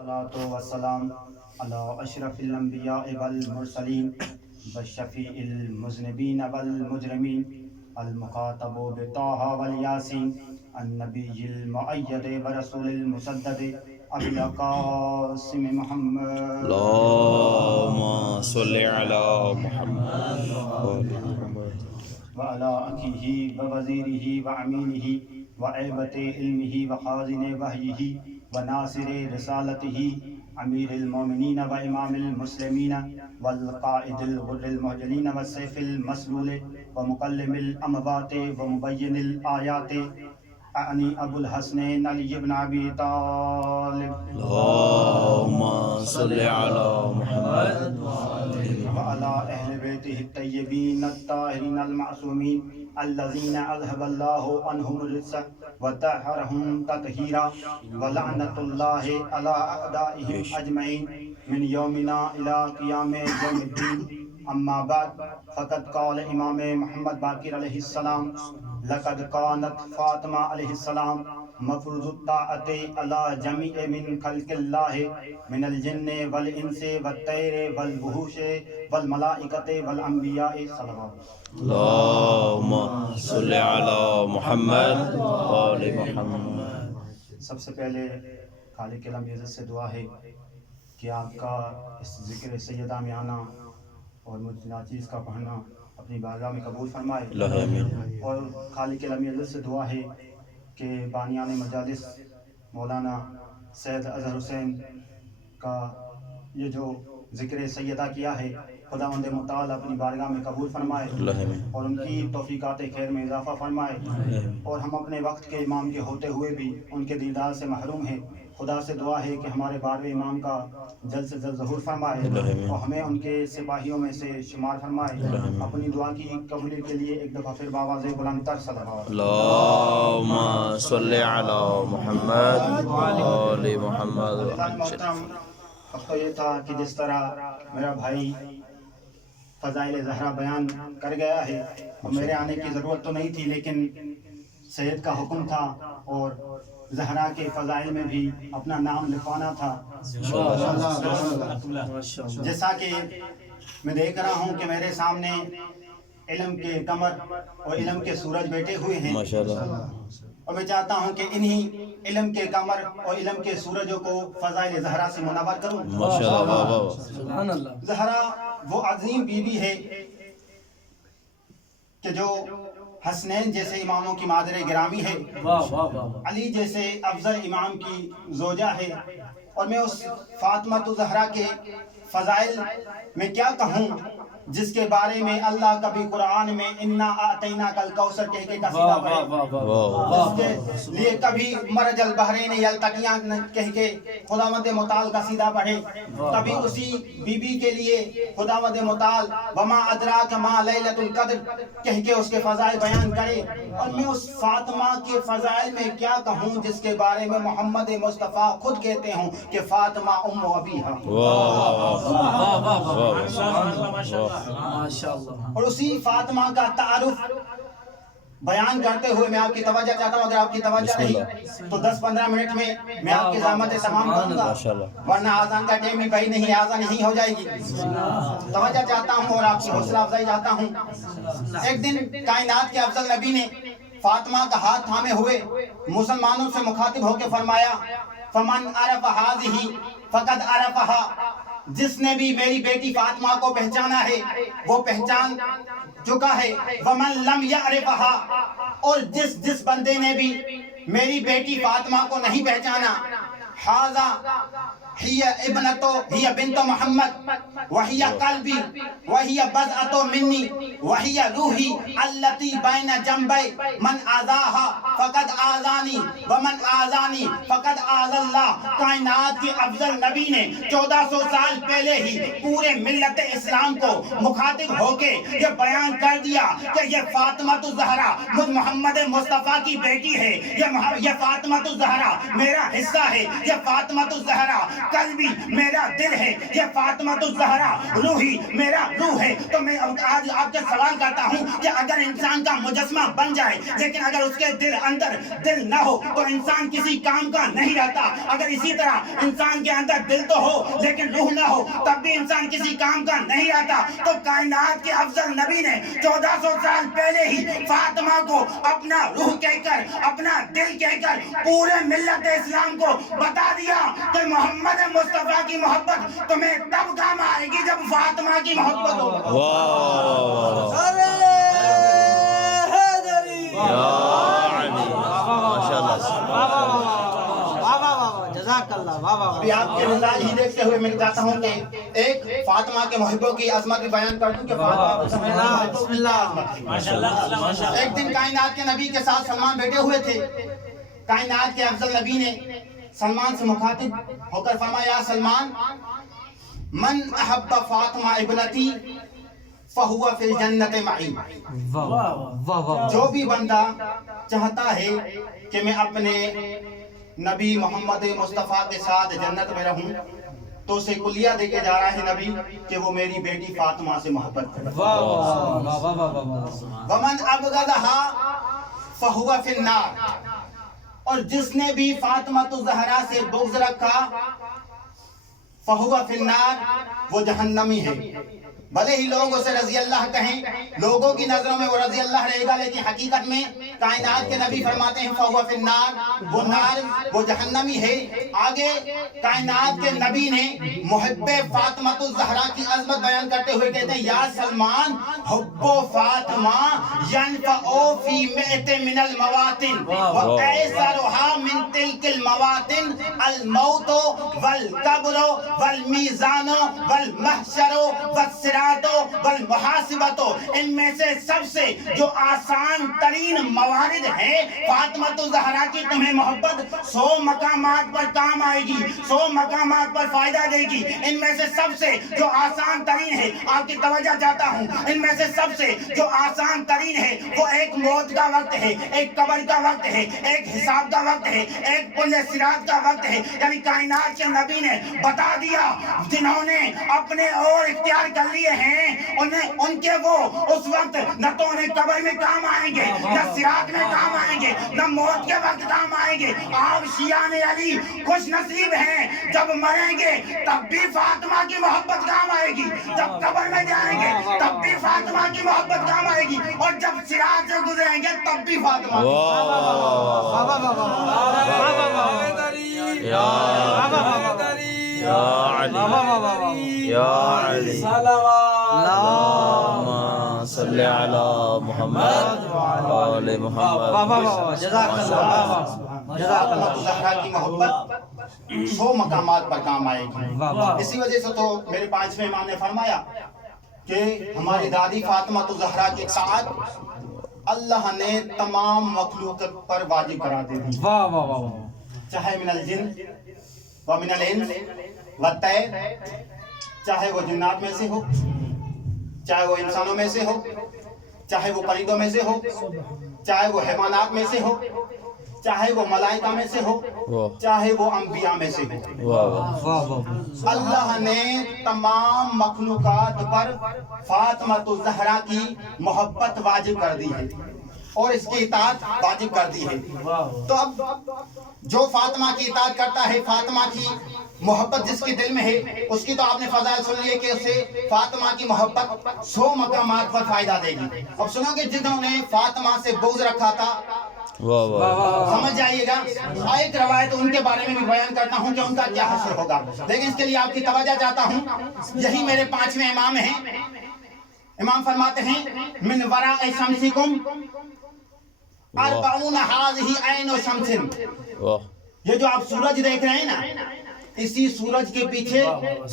الصلاة والسلام على أشرف الأنبياء والمرسلين والشفيع المذنبين والمجرمين المخاطب بطه والياسين النبي المؤيد ورسول المسدد أبي القاسم محمد اللهم صل على محمد وعلى أخيه ووزيره وأمينه وعيبة علمه وخازن وحيه وناصر رسالته أمير المؤمنين وإمام المسلمين والقائد الغر المهجلين والسيف المسلول ومقلم الأموات ومبين الآيات أعني أبو الحسنين علي بن أبي طالب اللهم صل على محمد وعلى أهل بيته الطيبين الطاهرين المعصومين الذين أذهب الله عنهم الرجس وطهرهم تطهيرا ولعنة الله على أعدائهم أجمعين من يومنا إلى قيام يوم الدين. أما بعد فقد قال إمام محمد باقر علیہ السلام لقد كانت فاطمة علیہ السلام مفروض الطاعة على جميع من خلق الله من الجن والإنس والطير والوحوش والملائكة والأنبياء صلی اللہ علیہ وسلم. اللهم صل على محمد وآل محمد. سب سے پہلے خالق علم عزت سے دعا ہے کہ آپ کا اس ذکر سیدہ میں آنا اور مجھ ناچیز کا پڑھنا اپنی بارگاہ میں قبول فرمائے. اللہ آمین. اور خالق علم عزت سے دعا ہے کہ بانیان مجالس مولانا سید اظہر حسین کا یہ جو ذکر سیدہ کیا ہے خداوند متعال اپنی بارگاہ میں قبول فرمائے اللہ آمین. اور ان کی توفیقات خیر میں اضافہ فرمائے. اور ہم اپنے وقت کے امام کے ہوتے ہوئے بھی ان کے دیدار سے محروم ہیں. خدا سے دعا ہے کہ ہمارے 12ویں امام کا جلد سے جلد ظہور فرمائے اور ہمیں ان کے سپاہیوں میں سے شمار فرمائے. اپنی دعا کی قبولی کے لیے ایک دفعہ پھر بآواز بلند تر صلی اللہ علیہ وسلم. اللهم صل على محمد وآل محمد. محترم، اب تو یہ تھا کہ جس طرح میرا بھائی فضائل زہرا بیان کر گیا ہے اور میرے آنے کی ضرورت تو نہیں تھی، لیکن سید کا حکم تھا اور زہرا کے فضائل میں بھی اپنا نام لکھوانا تھا. جیسا کہ میں دیکھ رہا ہوں کہ میرے سامنے علم کے قمر اور علم کے سورج بیٹھے ہوئے ہیں اور میں چاہتا ہوں کہ انہی علم کے قمر اور علم کے سورجوں کو فضائل زہرا سے منور کروں. زہرا وہ عظیم بیوی ہے کہ جو حسنین جیسے اماموں کی مادر گرامی ہے، علی جیسے افضل امام کی زوجہ ہے. اور میں اس فاطمہ زہرا کے فضائل میں کیا کہوں جس کے بارے میں اللہ کبھی قرآن میں انا اعطیناک الکوثر کہہ کے قصیدہ پڑھے، جس کے لیے کبھی مرج البحرین یلتقیان کہہ کے خداوند متعال قصیدہ پڑھے، کبھی اسی بی بی کے لیے خداوند متعال وما ادراک ما لیلۃ القدر کہہ کے اس کے فضائل بیان کرے. اور میں اس فاطمہ کے فضائل میں کیا کہوں جس کے بارے میں محمد مصطفیٰ خود کہتے ہوں کہ فاطمہ ام ابیہا. اور اسی فاطمہ کا تعارف بیان کرتے ہوئے میں آپ کی توجہ چاہتا ہوں. اگر آپ کی توجہ نہیں تو 10-15 منٹ میں آپ کی زحمت تمام کروں گا، ورنہ آذان کا ٹائم بھی نہیں، آذان نہیں ہو جائے گی. توجہ چاہتا ہوں اور آپ کی حوصلہ افزائی چاہتا ہوں. ایک دن کائنات کے افضل نبی نے فاطمہ کا ہاتھ تھامے ہوئے مسلمانوں سے مخاطب ہو کے فرمایا فمن عرف ہذہ فقد عرفہا، جس نے بھی میری بیٹی فاطمہ کو پہچانا ہے وہ پہچان چکا ہے. ومن لم یعرفہا، اور جس بندے نے بھی میری بیٹی فاطمہ کو نہیں پہچانا، ھذا ہی ابنتو ہی بنت محمد وہی قلبی وہی بضعۃ منی وہی روحی التی بین جنبی من آذاہا فقد آذانی ومن آذانی فقد آذى اللہ. کائنات کے افضل نبی نے 1400 سال پہلے ہی پورے ملت اسلام کو مخاطب ہو کے یہ بیان کر دیا کہ یہ فاطمہ الزہرا مجھ محمد مصطفیٰ کی بیٹی ہے، یہ فاطمہ الزہرا میرا حصہ ہے، یہ فاطمہ الزہرا قلبی میرا دل ہے، یہ فاطمہ الزہرا روحی میرا روح ہے۔ تو میں آج آپ سے سوال کرتا ہوں کہ اگر انسان کا مجسمہ بن جائے لیکن اگر اس کے دل اندر دل نہ ہو تو انسان کسی کام کا نہیں رہتا۔ اگر اسی طرح انسان کے اندر دل تو ہو لیکن روح نہ ہو تب بھی انسان کسی کام کا نہیں رہتا۔ تو کائنات کے افضل نبی نے 1400 سال پہلے ہی فاطمہ کو اپنا روح کہہ کر، اپنا دل کہہ کر پورے ملت اسلام کو بتا دیا کہ محمد مصطفیٰ کی محبت تمہیں تب کام آئے گی جب فاطمہ کی محبت ہو۔ ابھی آپ کے مزاج ہی دیکھتے ہوئے میں چاہتا ہوں کہ ایک فاطمہ کے محبوں کی عظمت بھی بیان کر دوں کہ ایک دن کائنات کے نبی کے ساتھ سلمان بیٹھے ہوئے تھے۔ کائنات کے افضل نبی نے سلمان سے مخاطب ہو کر فرمایا، یا سلمان، من احب فاطمہ ابنتی فہو فی الجنت معی۔ جو بھی بندہ چاہتا ہے کہ میں اپنے نبی محمد مصطفیٰ کے ساتھ جنت میں رہوں تو اسے کلیہ دے کے جا رہا ہے نبی کہ وہ میری بیٹی فاطمہ سے محبت کرے۔ ومن ابغضھا فہو فی النار، اور جس نے بھی فاطمہ الزہرا سے بغض رکھا فہو فی النار، وہ جہنمی ہے۔ بھلے ہی لوگ اسے رضی اللہ کہیں، لوگوں کی نظروں میں وہ رضی اللہ رہے گا، لیکن حقیقت میں کائنات کے نبی فرماتے ہیں فہو فی النار، وہ نار، وہ جہنمی ہے۔ آگے کائنات کے نبی نے محب فاطمہ الزہرا کی عظمت بیان کرتے ہوئے کہتے ہیں، یا سلمان، حب فاطمہ ینفع فی مئت من المواطن وایسرھا من تلک المواطن الموت والقبر والمیزان والمحشر والصراط والمحاسبت۔ ان میں سے سب سے جو آسان ترین موارد ہے فاطمہ الزہرا کی تمہیں محبت 100 مقامات پر کام آئے گی، 100 مقامات پر فائدہ دے گی۔ ان میں سے سب سے جو آسان ترین ہے، آپ کی توجہ چاہتا ہوں، ان میں سے سب سے جو آسان ترین ہے وہ ایک موت کا وقت ہے، ایک قبر کا وقت ہے، ایک حساب کا وقت ہے، ایک پل صراط کا وقت ہے۔ یعنی کائنات کے نبی نے بتا دیا جنہوں نے اپنے اور اختیار کر لیے ہیں ان کے وہ اس وقت نہ تو انہیں قبر میں کام آئیں گے، نہ صراط میں کام آئیں گے، نہ موت کے وقت کام آئیں گے۔ آپ شیعان علی خوش نصیب ہیں، جب مریں گے تب بھی فاطمہ کی محبت کام آئے گی، جب قبر میں جائیں گے تب بھی فاطمہ کی محبت کام آئے گی، اور جب صراط سے گزریں گے تب بھی فاطمہ کی۔ یا علی یا علی اللہم صلی علی محمد وآل محمد۔ جزاک اللہ۔ فاطمہ الزہرا کی محبت 100 مقامات پر کام آئے گی۔ اسی وجہ سے تو میرے 5ویں امام نے فرمایا کہ ہماری دادی فاطمہ الزہرا کی اطاعت اللہ نے تمام مخلوق پر واجب کرا دی تھی، چاہے من الجن ومن الانس والطیر، چاہے وہ جنات میں سے ہو، چاہے وہ انسانوں میں سے ہو، چاہے وہ پرندوں میں سے ہو، چاہے وہ حیوانات میں سے ہو، چاہے وہ ملائکہ میں سے ہو، چاہے وہ انبیاء میں سے ہو۔ اللہ نے تمام مخلوقات پر فاطمہ الزہرا کی محبت واجب کر دی ہے اور اس کی اطاعت واجب کر دی ہے۔ تو اب جو فاطمہ کی اطاعت کرتا ہے، فاطمہ کی محبت جس کے دل میں ہے، اس کی تو آپ نے فضائل سن لیے کہ اسے فاطمہ کی محبت 100 مقامات پر فائدہ دے گی۔ اب سنو کہ جنہوں نے فاطمہ سے بغض رکھا تھا، سمجھ جائیے گا، ایک روایت ان کے بارے میں بھی بیان کرتا ہوں کہ ان کا کیا حشر ہوگا، لیکن اس کے لیے آپ کی توجہ چاہتا ہوں۔ یہی میرے 5ویں امام ہیں۔ امام فرماتے ہیں، من وراء شمسکم 40 ھذہ عین شمس۔ یہ جو آپ سورج دیکھ رہے ہیں نا، اسی سورج کے پیچھے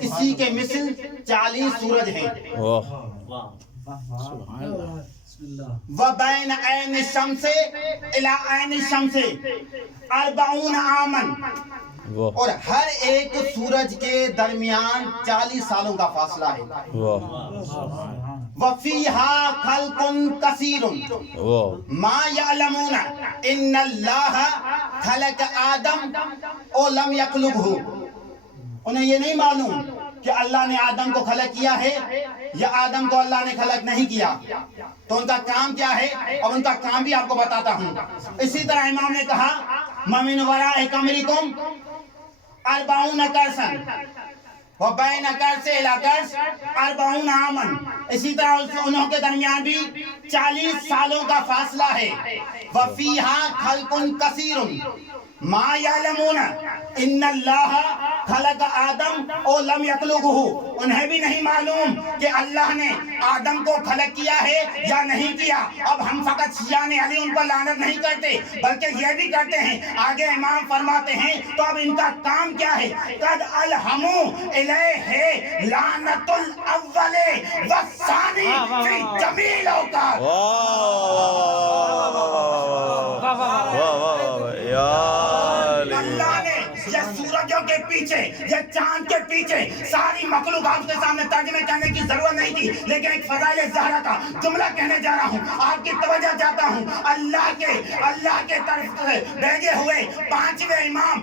اسی کے مثل 40 سورج ہیں۔ وبین عین الشمس الی عین الشمس 40 عاما، اور ہر ایک سورج کے درمیان 40 سالوں کا فاصلہ ہے۔ وَفِيهَا خَلْقٌ كَثِيرٌ مَا يَعْلَمُونَ إِنَّ اللَّهَ خَلَقَ آدَمَ وَلَمْ يَخْلُقْهُ. انہیں یہ نہیں معلوم کہ اللہ نے آدم کو خلق کیا ہے یا آدم کو اللہ نے خلق نہیں کیا. تو ان کا کام کیا ہے اور ان کا کام بھی آپ کو بتاتا ہوں. اسی طرح امام نے کہا مَمِنْ وَرَائِ قَمْرِكُمْ 40 قرصًا وَبَيْنَ قرصٍ إِلَى قرصٍ 40 عامًا. اسی طرح انہوں کے درمیان بھی 40 سالوں کا فاصلہ ہے. وَفِيهَا خَلْقٌ كَثِيرٌ مَا يَعْلَمُونَ إِنَّ اللَّهَ خَلَقَ آدَمَ وَلَمْ يَخْلُقْهُ. انہیں بھی نہیں معلوم کہ اللہ نے آدم کو خلق کیا ہے یا نہیں کیا. اب ہم فقط شیعہ علی ان پر لعنت نہیں کرتے بلکہ یہ بھی کرتے ہیں. آگے امام فرماتے ہیں تو اب ان کا کام کیا ہے؟ قد الہموا الیہ لعنت الاول والثانی فی جمیع الاوقات. اللہ نے یہ سورجوں کے پیچھے یہ چاند کے پیچھے ساری مخلوقات کے سامنے ترجمے کرنے کی ضرورت نہیں تھی، لیکن ایک فضائل زہرا کا جملہ کہنے جا رہا ہوں. آپ کی توجہ چاہتا ہوں. اللہ کے طرف بھیجے ہوئے 5ویں امام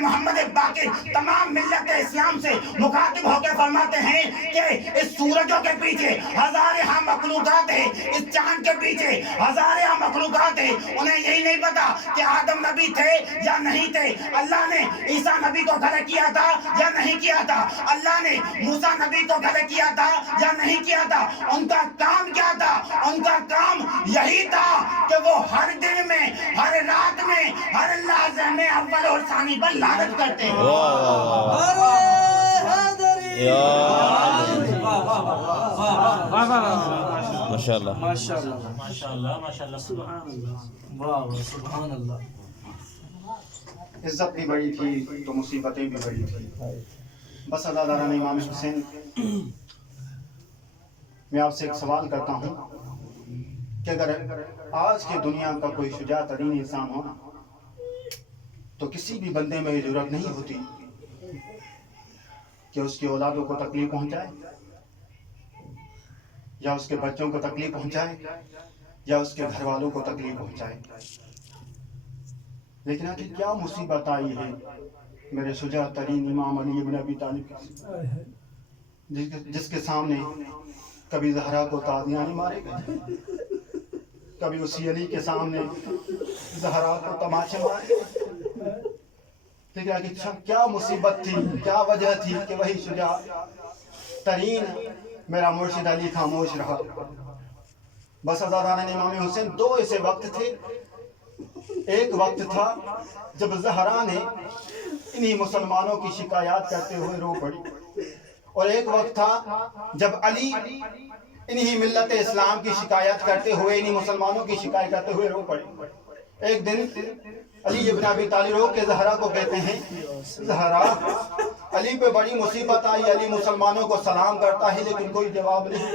محمد باقر تمام ملت اسلام سے مخاطب ہو کے فرماتے ہیں کہ اس سورجوں کے پیچھے ہزارہ مخلوقات ہیں، اس چاند کے پیچھے ہزارہ مخلوقات ہیں. انہیں یہی نہیں پتا کہ آدم نبی تھے یا نہیں تھے، اللہ نے عیسیٰ نبی کو خلق کیا تھا یا نہیں کیا تھا، اللہ نے موسیٰ نبی کو خلق کیا تھا یا نہیں کیا تھا. ان کا کام کیا تھا؟ ان کا کام یہی تھا کہ وہ ہر دن میں، ہر رات میں، ہر لحظے میں اول اور ثانی پر لعنت کرتے ہیں. ماشاءاللہ ماشاءاللہ سبحان اللہ. واہ سبحان اللہ. عزت بھی بڑی تھی تو مصیبتیں بھی بڑی تھی. بس اللہ تعالیٰ نے امام حسین، میں آپ سے ایک سوال کرتا ہوں کہ اگر آج کی دنیا کا کوئی شجاع ترین انسان ہو تو کسی بھی بندے میں یہ جرأت نہیں ہوتی کہ اس کی اولادوں کو تکلیف پہنچائے یا اس کے بچوں کو تکلیف پہنچائے یا اس کے گھر والوں کو تکلیف پہنچائے. لیکن آج کیا مصیبت آئی ہے میرے شجاع ترین امام علی ابن ابی طالب، جس کے سامنے کبھی زہرا کو تازیانے مارے گئے، کبھی اسی علی کے سامنے زہرا کو تماچے مارے گئے. لیکن آگے کیا مصیبت تھی، کیا وجہ تھی کہ وہی شجاع ترین میرا مرشد علی خاموش رہا. بس آزادانہ امام حسین دو ایسے وقت تھے. ایک وقت تھا جب زہرا نے انہی مسلمانوں کی شکایات کرتے ہوئے رو پڑی، اور ایک وقت تھا جب علی انہی ملت اسلام کی شکایت کرتے ہوئے، انہی مسلمانوں کی شکایت کرتے ہوئے رو پڑی. ایک دن علی ابن ابی طالب رو کے زہرا کو کہتے ہیں، زہرا علی پہ بڑی مصیبت آئی، علی مسلمانوں کو سلام کرتا ہے لیکن کوئی جواب نہیں.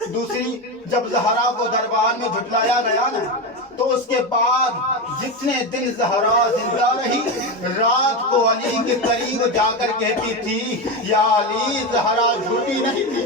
دوسری، جب زہرا کو دربار میں جھٹلایا گیا نا تو اس کے بعد جتنے دن زہرا زندہ رہی، رات کو علی کے قریب جا کر کہتی تھی یا علی زہرا جھوٹی نہیں تھی.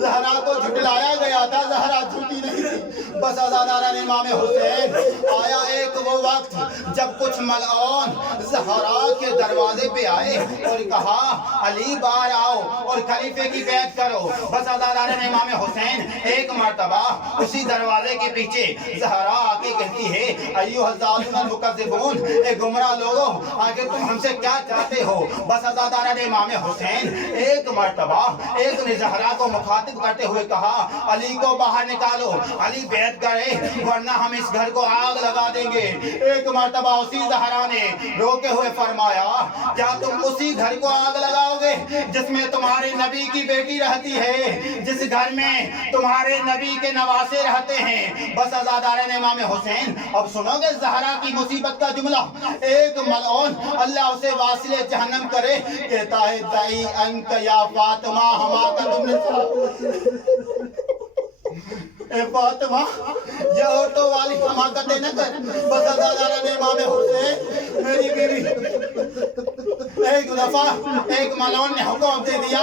زہرا کو جھٹلایا گیا تھا، زہرا جھوٹی نہیں تھی. بس آزادانہ امام حسین آیا ایک وہ وقت جب کچھ ملعون زہرا کے دروازے پہ آئے اور کہا علی باہر آؤ اور خلیفے کی بیعت کرو. بس آزادانہ امام حسین ایک مرتبہ اسی دروازے کے پیچھے زہرا آ کے کہتی ہے ایھا الضالون المکذبون، اے گمراہ لوگو آگے تم ہم سے کیا چاہتے ہو. بس آزادانہ امام حسین ایک مرتبہ ایک نے زہرا کو مخاطب کرتے ہوئے کہا علی کو باہر نکالو، علی بیعت کرے ورنہ ہم اس گھر کو آگ لگا دیں گے. ایک مرتبہ اسی زہرا نے روکے ہوئے فرمایا کیا تم اسی گھر کو آگ لگاؤ گے جس میں تمہارے نبی کی بیٹی رہتی ہے، جس گھر میں تمہارے نبی کے نواسے رہتے ہیں. بس آزادارین امام حسین اب سنو گے زہرا کی مصیبت کا جملہ. ایک ملعون اللہ اسے واصل جہنم کرے کہتا ہے دعی انک یا فاطمہ حماقت النساء، اے فاطمہ یہ عورتوں والی حماقتیں نہ کر. بس آزادارین امام حسین میری بیوی. ایک دفعہ ایک ملعون نے حکم دے دیا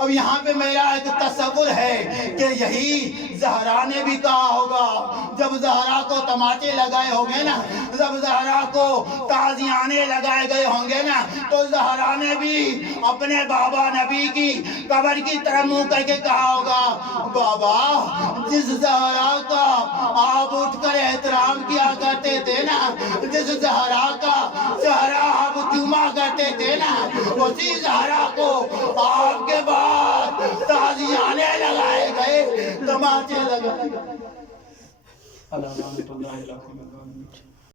اب یہاں پہ میرا ایک تصور ہے کہ یہی زہرا نے بھی کہا ہوگا جب زہرا کو تماچے لگائے ہوں گے نا، جب زہرا کو تازیانے لگائے گئے ہوں گے نا، تو زہرا نے بھی اپنے بابا نبی کی قبر کی طرف منہ کر کے کہا ہوگا بابا جس زہرا کا آپ اٹھ کر احترام کیا کرتے تھے نا، جس زہرا کا چہرہ آپ چوما کرتے تھے نا، اسی زہرا کو آپ کے بعد تازیانے لگائے گئے، تماچے لگائے گئے۔